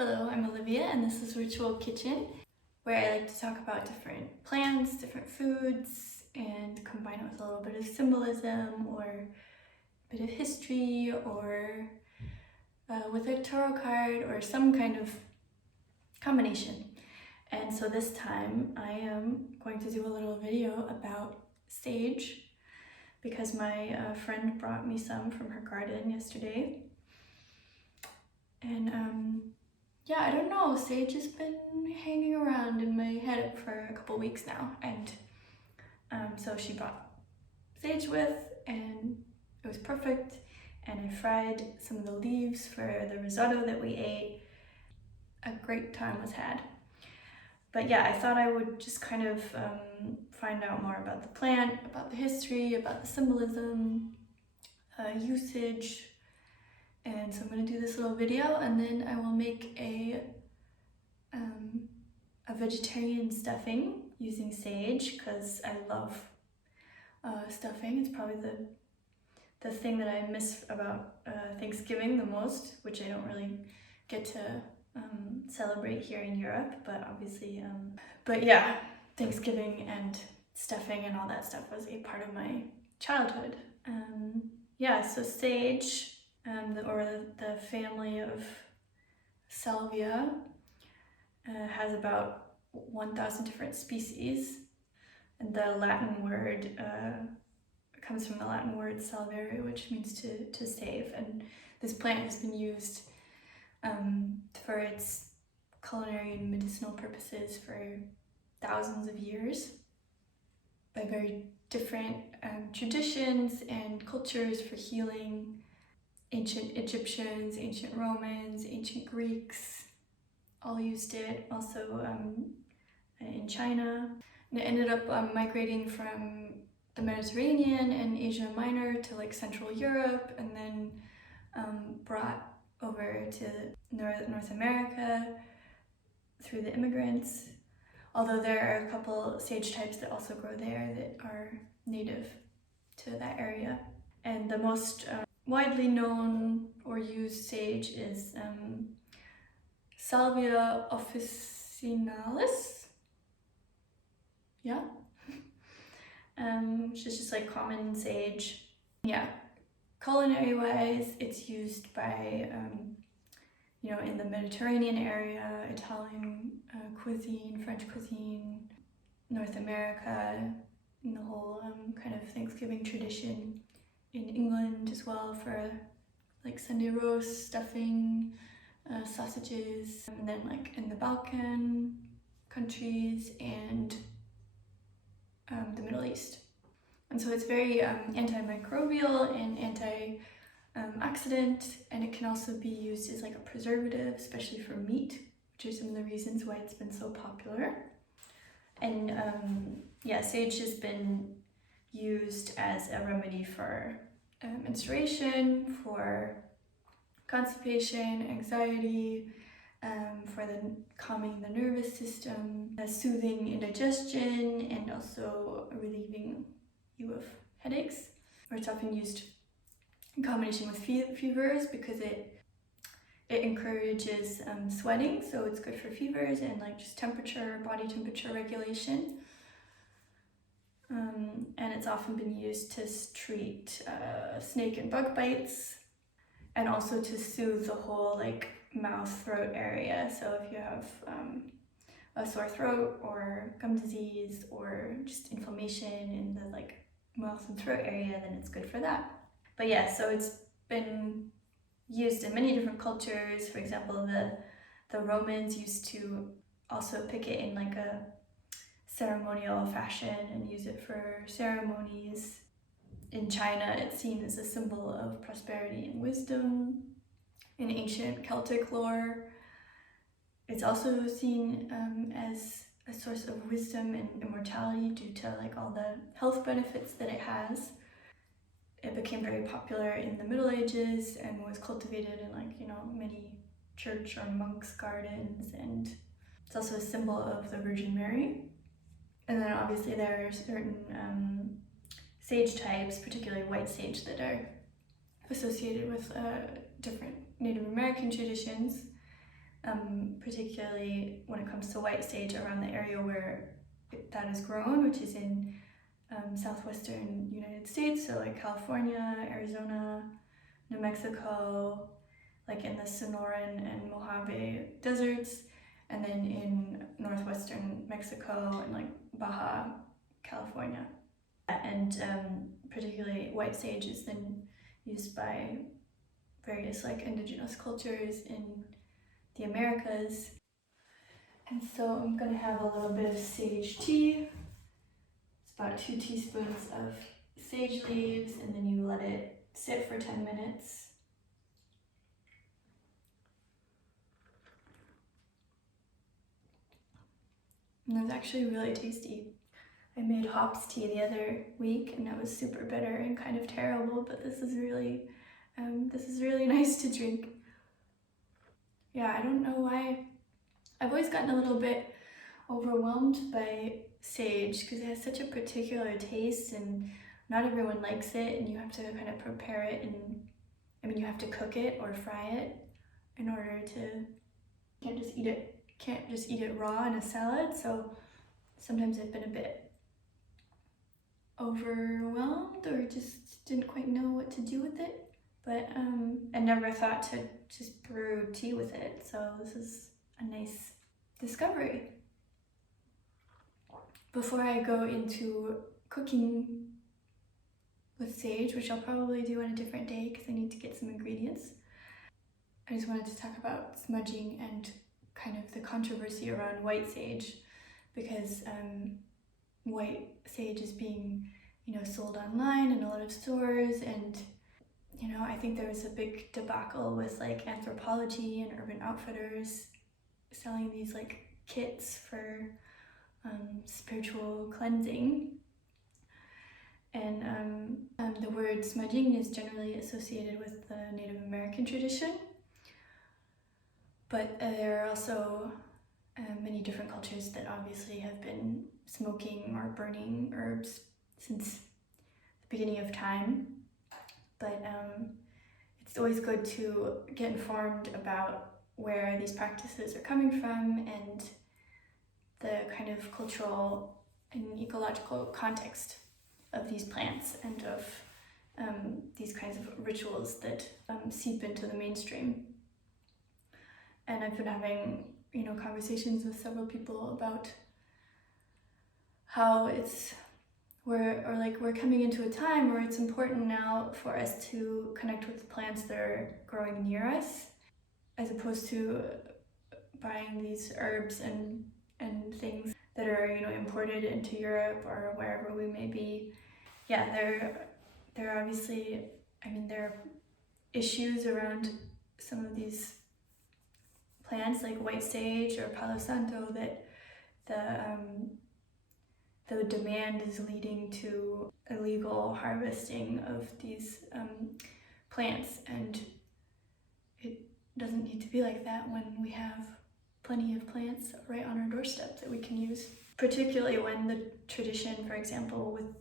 Hello, I'm Olivia and this is Ritual Kitchen, where I like to talk about different plants, different foods, and combine it with a little bit of symbolism or a bit of history or with a tarot card or some kind of combination. And so this time I am going to do a little video about sage because my friend brought me some from her garden yesterday. And yeah, I don't know, sage has been hanging around in my head for a couple weeks now, and so she brought sage with, and it was perfect, and I fried some of the leaves for the risotto that we ate. A great time was had. But yeah, I thought I would just kind of find out more about the plant, about the history, about the symbolism, usage. And so I'm going to do this little video and then I will make a vegetarian stuffing using sage because I love stuffing. It's probably the thing that I miss about Thanksgiving the most, which I don't really get to celebrate here in Europe, but obviously, but yeah, Thanksgiving and stuffing and all that stuff was a part of my childhood. Yeah, so sage, the family of salvia has about 1,000 different species, and the Latin word comes from the Latin word salvare, which means to save, and this plant has been used for its culinary and medicinal purposes for thousands of years by very different traditions and cultures for healing. Ancient Egyptians, ancient Romans, ancient Greeks all used it. Also in China. And it ended up migrating from the Mediterranean and Asia Minor to like Central Europe, and then brought over to North America through the immigrants. Although there are a couple sage types that also grow there that are native to that area. And the most widely known or used sage is Salvia officinalis. Yeah. Which is just like common sage. Yeah. Culinary wise, it's used by, in the Mediterranean area, Italian cuisine, French cuisine, North America, in the whole kind of Thanksgiving tradition. In England as well for like Sunday roast, stuffing, sausages, and then like in the Balkan countries and the Middle East. And so it's very antimicrobial and antioxidant, and it can also be used as like a preservative, especially for meat, which are some of the reasons why it's been so popular. And yeah, sage has been used as a remedy for menstruation, for constipation, anxiety, for calming the nervous system, soothing indigestion, and also relieving you of headaches. Or it's often used in combination with fevers because it encourages sweating, so it's good for fevers and like just temperature, body temperature regulation. And it's often been used to treat snake and bug bites, and also to soothe the whole like mouth throat area. So if you have a sore throat or gum disease or just inflammation in the like mouth and throat area, then it's good for that. But yeah, so it's been used in many different cultures. For example, the Romans used to also pick it in like a ceremonial fashion and use it for ceremonies. In China, it's seen as a symbol of prosperity and wisdom. In ancient Celtic lore, it's also seen as a source of wisdom and immortality due to like all the health benefits that it has. It became very popular in the Middle Ages and was cultivated in like, many church or monks' gardens, and it's also a symbol of the Virgin Mary. And then obviously there are certain sage types, particularly white sage, that are associated with different Native American traditions. particularly when it comes to white sage around the area where that is grown, which is in southwestern United States, so like California, Arizona, New Mexico, like in the Sonoran and Mojave deserts, and then in northwestern Mexico and like Baja California. And particularly white sage is then used by various like indigenous cultures in the Americas. And so I'm gonna have a little bit of sage tea. It's about 2 teaspoons of sage leaves, and then you let it sit for 10 minutes. And it's actually really tasty. I made hops tea the other week and that was super bitter and kind of terrible, but this is really nice to drink. Yeah, I don't know why. I've always gotten a little bit overwhelmed by sage because it has such a particular taste and not everyone likes it, and you have to kind of prepare it, and I mean you have to cook it or fry it in order to, can't just eat it raw in a salad, so sometimes I've been a bit overwhelmed or just didn't quite know what to do with it, but I never thought to just brew tea with it, so this is a nice discovery. Before I go into cooking with sage, which I'll probably do on a different day because I need to get some ingredients, I just wanted to talk about smudging and kind of the controversy around white sage, because white sage is being, sold online in a lot of stores, and I think there was a big debacle with like Anthropology and Urban Outfitters selling these like kits for spiritual cleansing. And the word smudging is generally associated with the Native American tradition, but there are also many different cultures that obviously have been smoking or burning herbs since the beginning of time. But it's always good to get informed about where these practices are coming from and the kind of cultural and ecological context of these plants and of these kinds of rituals that seep into the mainstream. And I've been having, conversations with several people about how we're coming into a time where it's important now for us to connect with the plants that are growing near us, as opposed to buying these herbs and things that are, imported into Europe or wherever we may be. Yeah, there are obviously, there are issues around some of these plants like white sage or Palo Santo that the demand is leading to illegal harvesting of these plants, and it doesn't need to be like that when we have plenty of plants right on our doorstep that we can use. Particularly when the tradition, for example, with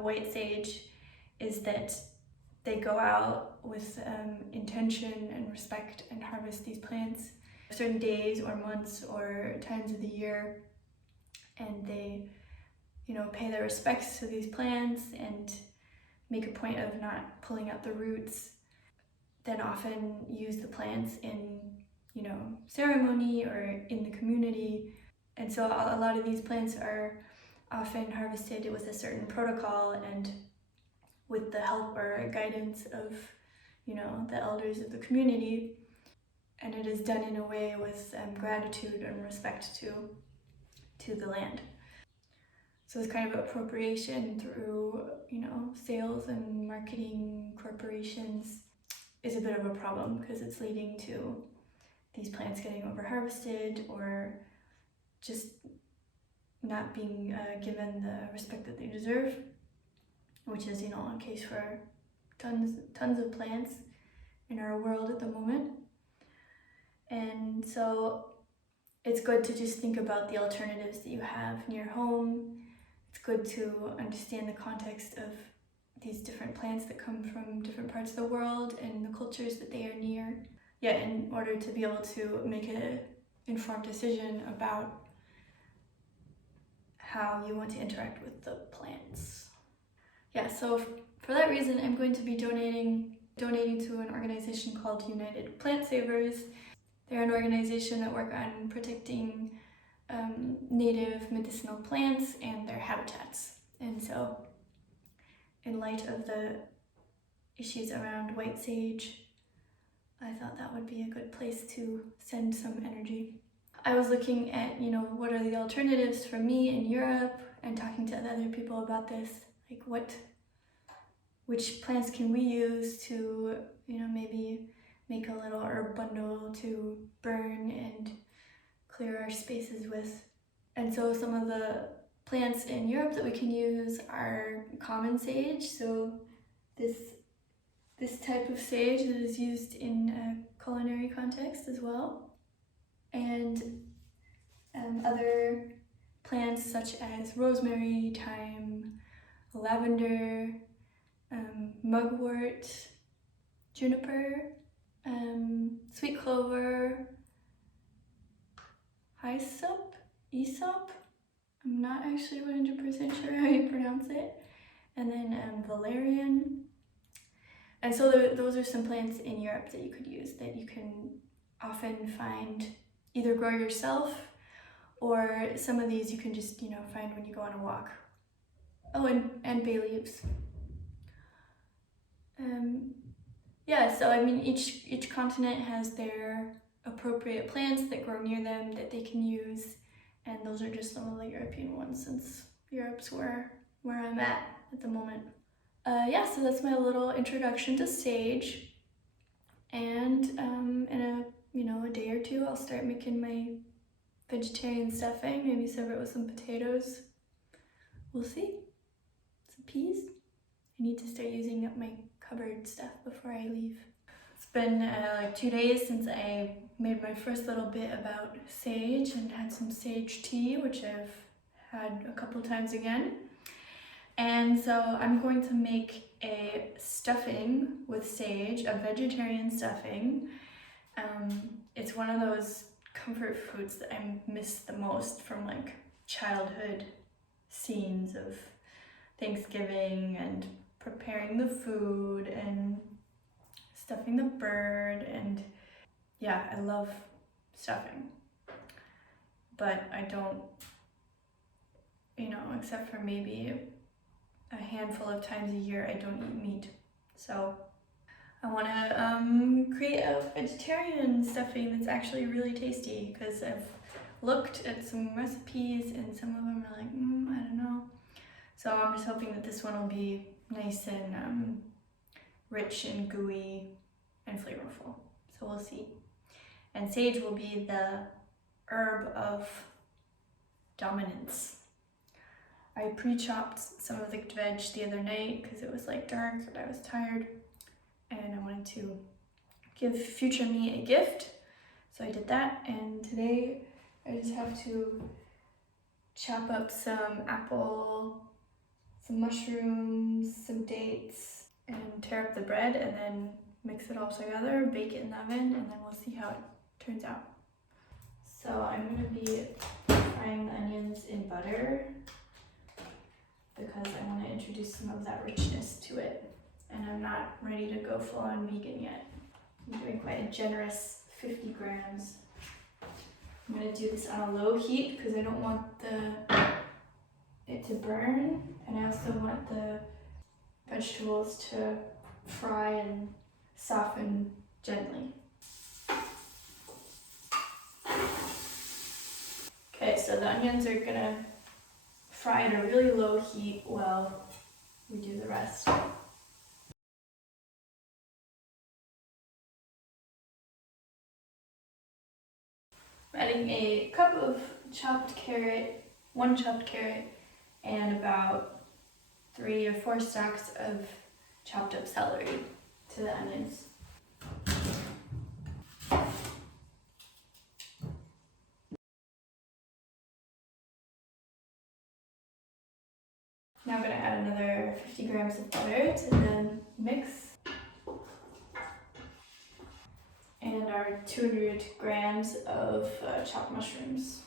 white sage is that they go out with intention and respect and harvest these plants certain days or months or times of the year, and they pay their respects to these plants and make a point of not pulling out the roots, then often use the plants in ceremony or in the community. And so a lot of these plants are often harvested with a certain protocol and with the help or guidance of the elders of the community, and it is done in a way with gratitude and respect to the land. So this kind of appropriation through sales and marketing corporations is a bit of a problem, because it's leading to these plants getting over-harvested or just not being given the respect that they deserve, which is a case for tons of plants in our world at the moment. And so it's good to just think about the alternatives that you have near home. It's good to understand the context of these different plants that come from different parts of the world and the cultures that they are near. in order to be able to make an informed decision about how you want to interact with the plants. Yeah, so for that reason, I'm going to be donating to an organization called United Plant Savers. They're an organization that work on protecting native medicinal plants and their habitats. And so, in light of the issues around white sage, I thought that would be a good place to send some energy. I was looking at, what are the alternatives for me in Europe and talking to other people about this, like which plants can we use to, maybe make a little herb bundle to burn and clear our spaces with. And so some of the plants in Europe that we can use are common sage, so this type of sage that is used in a culinary context as well, and other plants such as rosemary, thyme, lavender, mugwort, juniper, sweet clover, hyssop, I'm not actually 100% sure how you pronounce it, and then valerian. And so those are some plants in Europe that you could use, that you can often find, either grow yourself, or some of these you can just, find when you go on a walk. Oh, and bay leaves. Yeah, so I mean, each continent has their appropriate plants that grow near them that they can use, and those are just some of the European ones, since Europe's where I'm at the moment. Yeah, so that's my little introduction to sage, and in a day or two I'll start making my vegetarian stuffing, maybe serve it with some potatoes. We'll see. Some peas. I need to start using up my cupboard stuff before I leave. It's been like 2 days since I made my first little bit about sage and had some sage tea, which I've had a couple times again. And so I'm going to make a stuffing with sage, a vegetarian stuffing. It's one of those comfort foods that I miss the most from like childhood scenes of Thanksgiving and preparing the food and stuffing the bird, and yeah, I love stuffing, but I don't, except for maybe a handful of times a year, I don't eat meat. So I want to create a vegetarian stuffing that's actually really tasty, because I've looked at some recipes and some of them are like, I don't know. So I'm just hoping that this one will be nice and rich and gooey and flavorful. So we'll see. And sage will be the herb of dominance. I pre-chopped some of the veg the other night because it was like dark and I was tired, and I wanted to give future me a gift. So I did that, and today I just have to chop up some apple, some mushrooms, some dates, and tear up the bread, and then mix it all together, bake it in the oven, and then we'll see how it turns out. So I'm going to be frying the onions in butter because I want to introduce some of that richness to it, and I'm not ready to go full on vegan yet. I'm doing quite a generous 50 grams. I'm going to do this on a low heat because I don't want it to burn, and I also want the vegetables to fry and soften gently. Okay, so the onions are gonna fry at a really low heat while we do the rest. I'm adding a cup of one chopped carrot, and about 3 or 4 stalks of chopped up celery to the onions. Now I'm going to add another 50 grams of butter to the mix. And and our 200 grams of chopped mushrooms.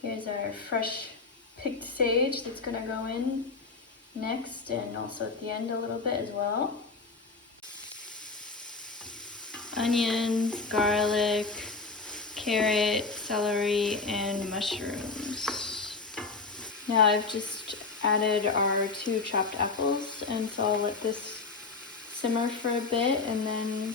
Here's our fresh picked sage that's gonna go in next, and also at the end a little bit as well. Onions, garlic, carrot, celery, and mushrooms. Now I've just added our 2 chopped apples, and so I'll let this simmer for a bit, and then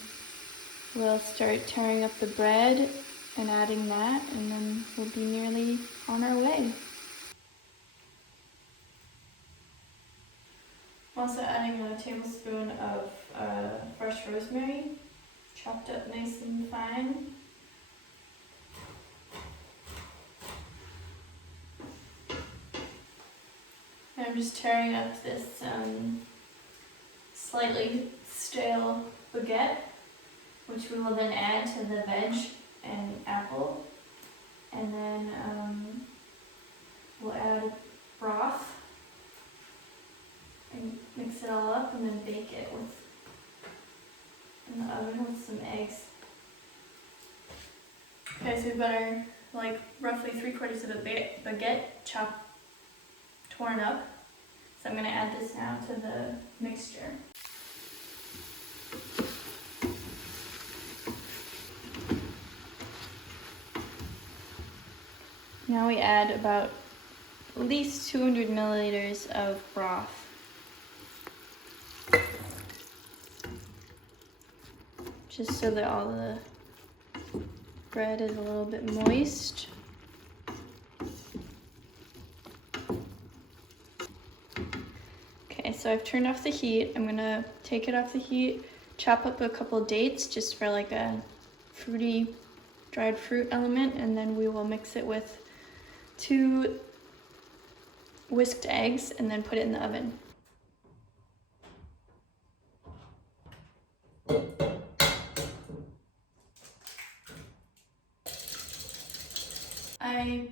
we'll start tearing up the bread and adding that, and then we'll be nearly on our way. I'm also adding a tablespoon of fresh rosemary, chopped up nice and fine. And I'm just tearing up this slightly stale baguette, which we will then add to the veg and apple. And then we'll add broth and mix it all up, and then bake it in the oven with some eggs. Okay, so we've got our roughly 3/4 of a baguette torn up. So I'm going to add this now to the mixture. Now we add about at least 200 milliliters of broth. Just so that all the bread is a little bit moist. Okay, so I've turned off the heat. I'm gonna take it off the heat, chop up a couple dates just for like a fruity dried fruit element, and then we will mix it with 2 whisked eggs and then put it in the oven. I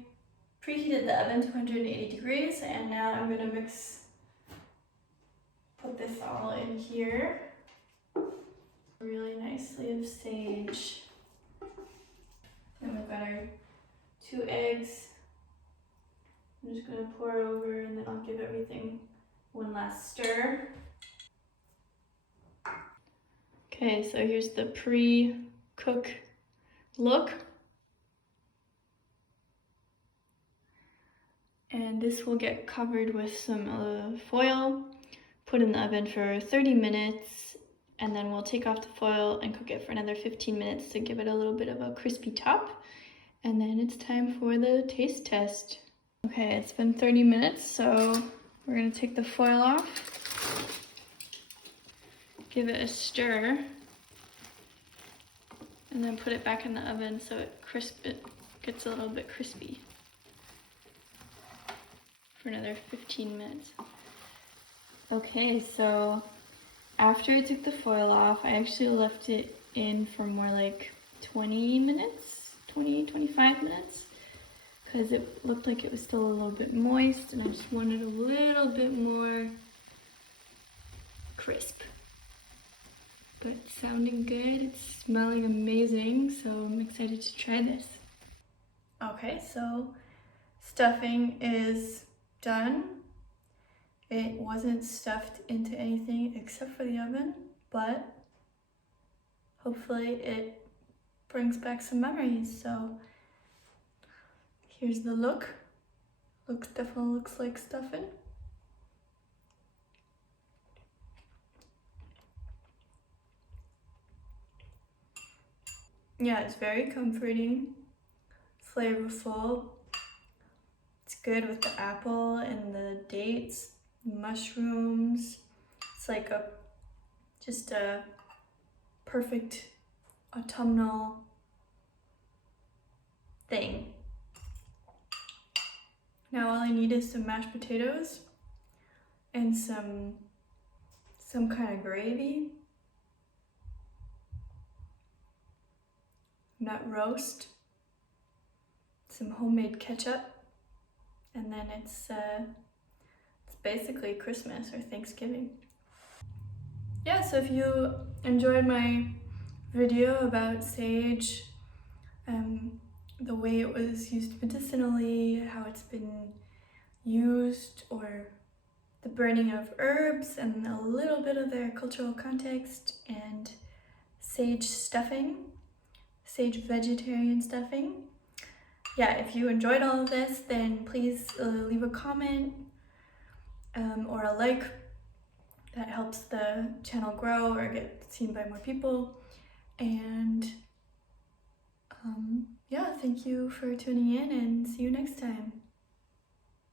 preheated the oven to 180 degrees, and now I'm gonna put this all in here. Really nicely of sage. And we've got our 2 eggs. I'm just gonna pour it over, and then I'll give everything one last stir. Okay, so here's the pre-cook look. And this will get covered with some foil, put in the oven for 30 minutes, and then we'll take off the foil and cook it for another 15 minutes to give it a little bit of a crispy top. And then it's time for the taste test. Okay, it's been 30 minutes, so we're gonna take the foil off, give it a stir, and then put it back in the oven so it gets a little bit crispy for another 15 minutes. Okay, so after I took the foil off, I actually left it in for more like 20 minutes, 25 minutes, because it looked like it was still a little bit moist, and I just wanted a little bit more crisp. But it's sounding good, it's smelling amazing, so I'm excited to try this. Okay, so stuffing is done. It wasn't stuffed into anything except for the oven, but hopefully it brings back some memories. So here's the look. Definitely looks like stuffing. Yeah, it's very comforting, flavorful. It's good with the apple and the dates, mushrooms. It's like just a perfect autumnal thing. Now all I need is some mashed potatoes and some kind of gravy, nut roast, some homemade ketchup, and then it's basically Christmas or Thanksgiving. Yeah, so if you enjoyed my video about sage, the way it was used medicinally, how it's been used, or the burning of herbs and a little bit of their cultural context, and sage stuffing, sage vegetarian stuffing. Yeah, if you enjoyed all of this, then please leave a comment or a like. That helps the channel grow or get seen by more people. And yeah, thank you for tuning in, and see you next time.